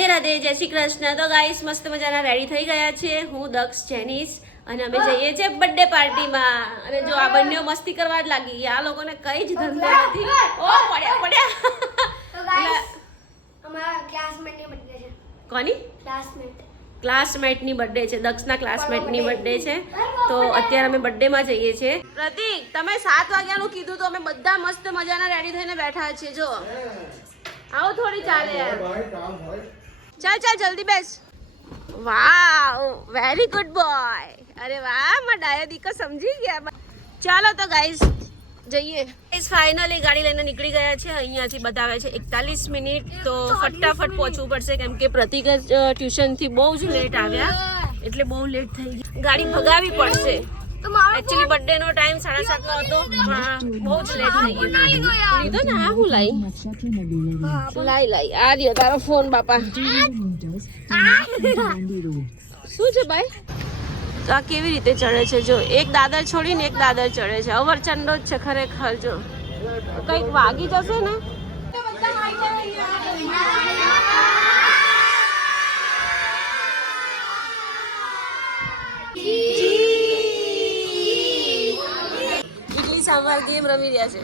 રાધે રાધે, જય શ્રી કૃષ્ણ. તો ગાઈસ મસ્ત મજાના રેડી થઈ ગયા છે. હું દક્ષ જેનિસ અને અમે જઈએ છીએ બર્થડે પાર્ટીમાં. અને જો આ બંને મસ્તી કરવા જ લાગી. આ લોકોને કઈ જ ધંધો નથી. ઓ પડ્યા તો ગાઈસ અમારા ક્લાસમેટની બર્થડે છે. કોની? ક્લાસમેટની બર્થડે છે. દક્ષના ક્લાસમેટની બર્થડે છે. તો અત્યારે અમે બર્થડેમાં જઈએ છીએ. પ્રતીક, તમે 7 વાગ્યાનું કીધું તો અમે બધા મસ્ત મજાના રેડી થઈને બેઠા છીએ. જો આવો થોડી ચાલે યાર. ચાલ જલ્દી બેસ. વાવ, વેરી ગુડ બોય. અરે વાહ, મારા ડાયા દીકા સમજી ગયા. ચાલો તો ગાઈસ જઈએ. ગાઈસ ફાઇનલી ગાડી લઈને નીકળી ગયા છે. અહીંયાથી બતાવે છે 41 મિનિટ. તો ફટાફટ પહોંચવું પડશે કેમ કે પ્રતિક ટ્યુશનથી બહુ જ લેટ આવ્યા એટલે બહુ લેટ થઈ ગઈ. ગાડી ભગાવી પડશે. એકચ્યુઅલી બર્થડે નો ટાઈમ 7:30 નો હતો પણ બહુ જ લેટ થઈ ગયું. લીધો ને આ હું લાઈ આ લ્યો તારો ફોન બાપા. શું છે ભાઈ? તો આ કેવી રીતે ચડે છે? જો એક દાદર છોડીને એક દાદર ચડે છે. અવરચંડો જ છે ખરેખર. જો કંઈક વાગી જશે ને. ઇડલી સાંભાર ગેમ રમી રહ્યા છે.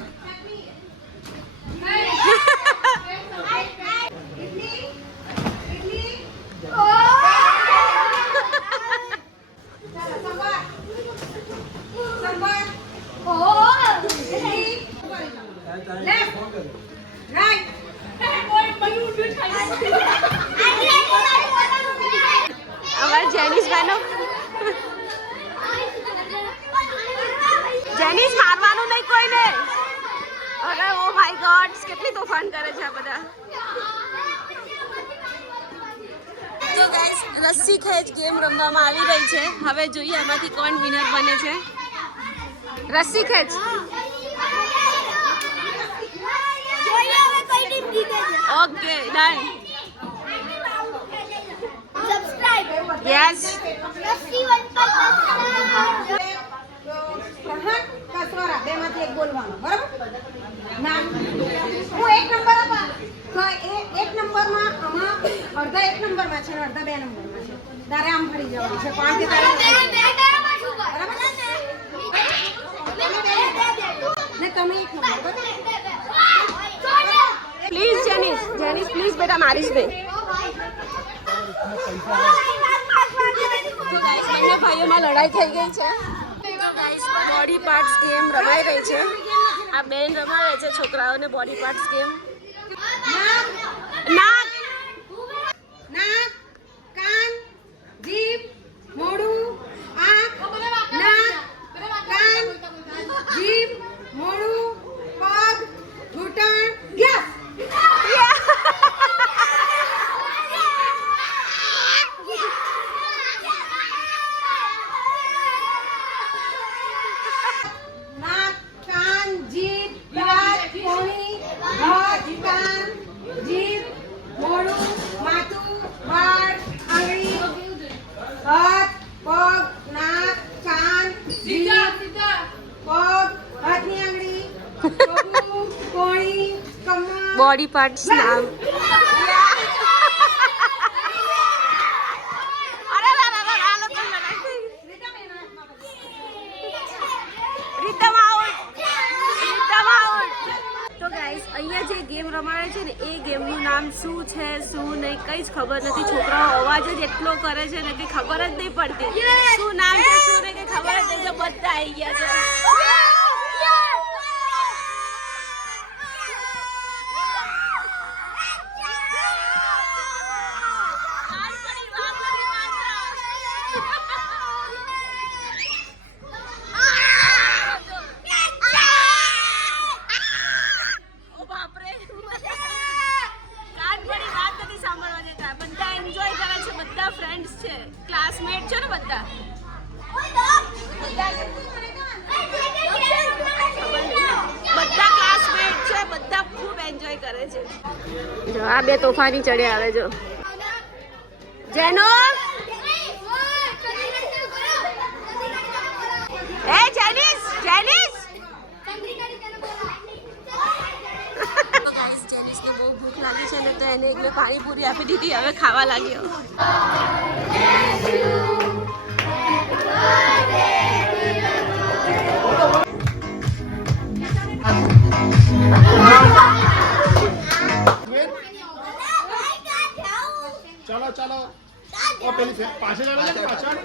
અમારા જેનિસ બહેનો, જેનિસ મારવાનું નહીં કોઈને. અરે ઓ માય ગોડ, કેટલી તોફાન કરે છે આ બધા. તો ગાઈસ રસ્સી ખેંચ ગેમ રમવામાં આવી રહી છે. હવે જોઈએ આમાંથી કોણ વિનર બને છે. રસ્સી ખેંચ. Okay done. યસ. બેમાંથી એક બોલવાનું, બરાબર? ના, હું એક નંબર આપા તો એક નંબરમાં આમાં અડધા એક નંબરમાં છે અને અડધા 2 નંબરમાં છે. તારે આમ ફરી જવાનું છે. પણ કે તારે ને તમે એક નંબર પ્લીઝ જેનિસ પ્લીઝ બેટા મારીશ નહીં. તો ગાઈસ બંને ભાઈઓમાં લડાઈ થઈ ગઈ છે. બોડી પાર્ટ્સ ગેમ રમાઈ રહી છે. આ બેન રમાડે છે છોકરાઓને બોડી પાર્ટ્સ ગેમ. નાક, કાન, જીભ, મોઢું, આંખ, નાક, કાન, જીભ, મોઢું, પગ, ઘૂંટણ, ગ્લાસ. બોડી પાર્ટ્સ નામ. તો ગાઈસ અહીંયા જે ગેમ રમાડે છે ને એ ગેમનું નામ શું છે શું નહીં કઈ જ ખબર નથી. છોકરાઓ અવાજ જ એટલો કરે છે ને કે ખબર જ નહીં પડતી શું નામ છે શું નહીં કે ખબર જ નહીં. બધા આવી ગયા છે. ક્લાસમેટ છે ને બધા. બધા ક્લાસમેટ છે. બધા ખૂબ એન્જોય કરે છે. જો આ બે તોફાની ચડે આવે. જો જેનો એ જેનિસ જેનિસને બહુ ભૂખ લાગી છે ને તો એને એક પાણીપુરી આપી દીધી, હવે ખાવા લાગ્યો. ચાલો ચાલો ઓ પેલી પાછળ આવે છે પાછળ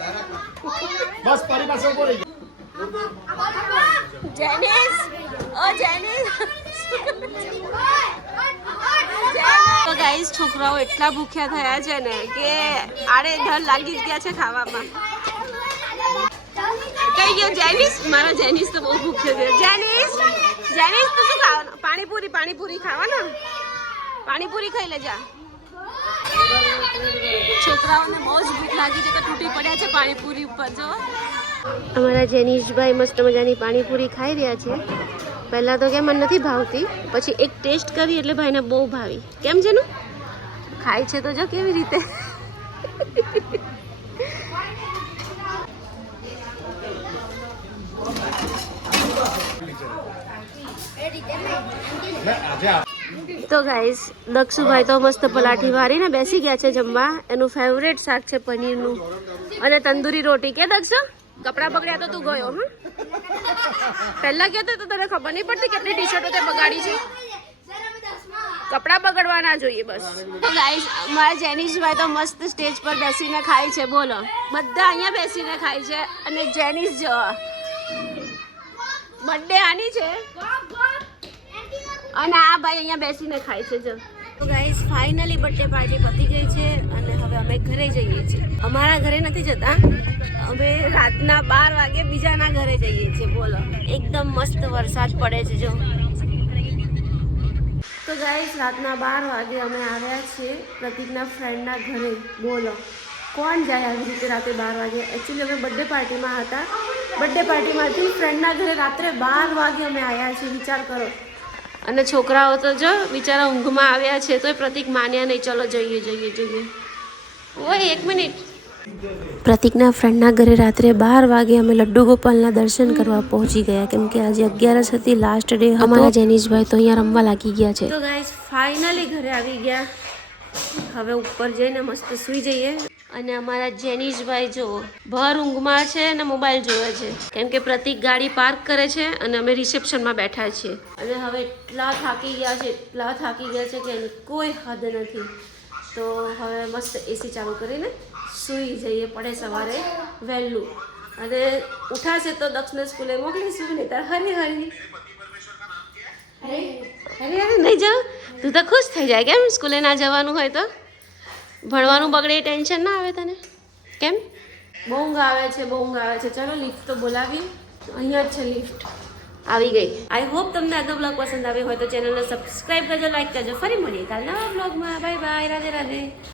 બસ તારી પાસે ઉભો રહી જેનિસ, ઓ જેનિસ. તો ગાઈસ છોકરાઓ એટલા ભૂખ્યા થયા છે ને કે આડે ધર લાગી જ ગયા છે ખાવામાં. કઈ ગયો જેનિસ? મારો જેનિસ તો બહુ ભૂખ્યો છે. જેનિસ, જેનિસ તો શું ખાવાનું? પાણીપુરી, પાણીપુરી ખાવાના? પાણીપુરી ખાઈ લેજા. છોકરાઓને બહુ જ ભૂખ લાગી છે તો તૂટી પડ્યા છે પાણીપુરી ઉપર. જો અમારા જેનિશભાઈ મસ્ત મજાની પાણીપુરી ખાઈ રહ્યા છે. પહેલાં તો કે મને નથી ભાવતી, પછી એક ટેસ્ટ કરી એટલે ભાઈને બહુ ભાવી. કેમ છે નું ખાય છે તો જો કેવી રીતે. તો ગાઈસ દક્ષુભાઈ તો મસ્ત પલાઠી વાળીને બેસી ગયા છે જમવા. એનું ફેવરેટ શાક છે પનીરનું અને તંદૂરી રોટી. કે દક્ષ કપડાં બગડ્યા તો તું ગયો? હા, પહેલા કહેતો તો તને ખબર નહીં પડતી કેટલી ટી શર્ટો તે બગાડી છે. કપડાં બગડવા ના જોઈએ બસ. તો ગાઈસ મારા જેનિશભાઈ તો મસ્ત સ્ટેજ પર બેસીને ખાય છે. બોલો, બધા અહીંયા બેસીને ખાય છે. અને જેનિશ જો બર્થડે આની છે અને આ ભાઈ અહીંયા બેસીને ખાય છે. જો તો ગાઈસ ફાઇનલી બર્થડે પાર્ટી પતી ગઈ છે અને હવે અમે ઘરે જઈએ છીએ. અમારા ઘરે નથી જતા, અમે રાતના 12 વાગે બીજાના ઘરે જઈએ છીએ. બોલો, એકદમ મસ્ત વરસાદ પડે છે. જો તો ગાઈસ રાતના 12 વાગે અમે આવ્યા છીએ પ્રતિકના ફ્રેન્ડના ઘરે. બોલો, કોણ જાય આવી રીતે રાતે 12 વાગે? એકચ્યુઅલી અમે બર્થડે પાર્ટીમાં હતા. બર્થડે પાર્ટીમાંથી ફ્રેન્ડના ઘરે રાત્રે 12 વાગે અમે આવ્યા છીએ. વિચાર કરો. અને છોકરાઓ તો જો બિચારા ઊંઘમાં આવ્યા છે તોય પ્રતિક માન્યા નહીં. ચલો જઈએ જઈએ જઈએ. ઓય એક મિનિટ. પ્રતિકના ફ્રેન્ડના ઘરે રાત્રે 12 વાગે અમે લડ્ડુ ગોપાલના દર્શન કરવા પહોંચી ગયા, કેમ કે આજે 11 હતી, લાસ્ટ ડે. અમારા જેનિશભાઈ તો અહીંયા રમવા લાગી ગયા છે. તો ગાઈસ ફાઇનલી ઘરે આવી ગયા. હવે ઉપર જઈને મસ્ત સૂઈ જઈએ. અને અમારા જેનિશભાઈ જો ભર ઊંઘમાં છે અને મોબાઈલ જોવે છે, કેમ કે પ્રતિક ગાડી પાર્ક કરે છે અને અમે રિસેપ્શનમાં બેઠા છીએ. અને હવે એટલા થાકી ગયા છે કે એની કોઈ હદ નથી. તો હવે મસ્ત એસી ચાલુ કરીને સૂઈ જઈએ. પડે સવારે વહેલું અને ઉઠાશે તો દક્ષને સ્કૂલે મોકલીશું. નહીં તાર હરી હરી નહીં જાઓ. તું તો ખુશ થઈ જાય કેમ? સ્કૂલે ના જવાનું હોય તો ભણવાનું બગડે એ ટેન્શન ના આવે તને? કેમ? બહુ ઊંઘ આવે છે, બહુ ઊંઘ આવે છે. ચલો લિફ્ટ તો બોલાવી. અહીંયા જ છે લિફ્ટ. આવી ગઈ. આઈ હોપ તમને આજનો બ્લોગ પસંદ આવ્યો હોય તો ચેનલને સબસ્ક્રાઈબ કરજો, લાઈક કરજો. ફરી મળીએ કાલના બ્લોગમાં. Bye bye, Radhe Radhe.